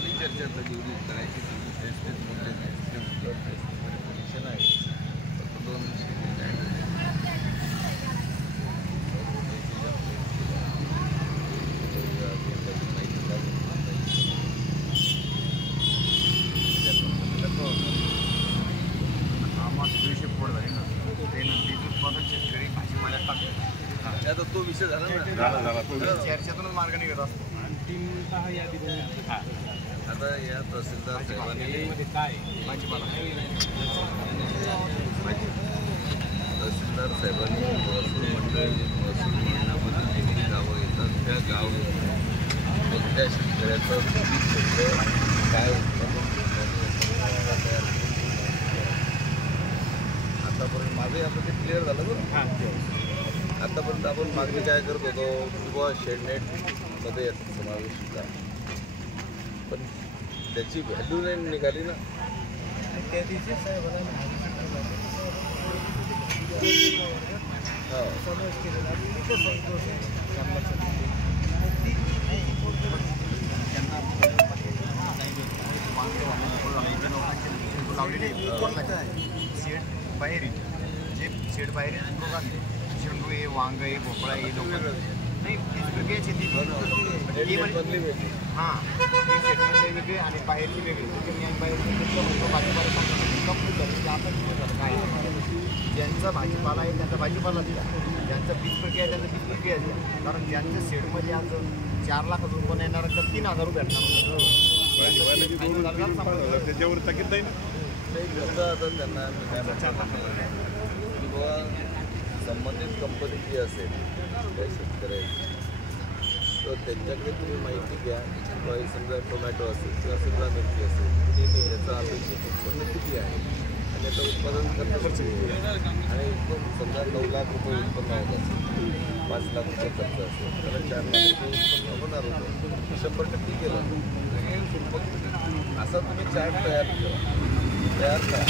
झाली चर्चा आता जेवढी करायची तेच मुद्दे परीक्षण आहे फक्त 2 विषय शेतकरी भाजीपाल्यात टाकले आता तो विषय झाला ना चर्चेतूनच मार्ग निघत असतो आता या तहसीलदार साहेबांनी महसूल मंडळ महसूल मंडळामध्ये जी गावं येतात त्या गाव कोणत्या शेतकऱ्याचं काय उत्पादन तयार आतापर्यंत माझं यामध्ये क्लिअर झालं बरं. आतापर्यंत आपण मागणी काय करत होतो किंवा शेडनेटमध्ये समावेश होता पण त्याची व्हॅल्यू नाही निघाली ना. त्या दिवशी समावेश केलेला शेड बाहेर जे शेड बाहेर शेंडू आहे वांग आहे भोपळा आहे लोक नाही वेगळी शेती हां शेतमधले वेगळे आणि बाहेरची वेगळी काय ज्यांचा भाजीपाला आहे त्यांचा भाजीपाला दिला ज्यांचा बीज प्रक्रिया आहे त्यांचा बीज प्रक्रिया दिला कारण ज्यांच्या शेडमध्ये आज 4 लाख रुपये येणार तर 3,000 रुपये भेटणार त्याच्यावर थकीत नाही ना आता त्यांना किंवा संबंधित कंपनी जी असेल त्या शेतकऱ्याची तर त्यांच्याकडे तुम्ही माहिती घ्या किंवा समजा टोमॅटो असेल किंवा शिमला मिरची असेल याचं अपेक्षित उत्पन्न किती आहे आणि याचं उत्पादन खर्च आणि समजा 9 लाख रुपये उत्पन्न होत असेल 5 लाख रुपये खर्च असेल त्याला 4 लाख रुपये उत्पन्न होणार होतं 100% केलं असा तुम्ही चार्ट तयार करा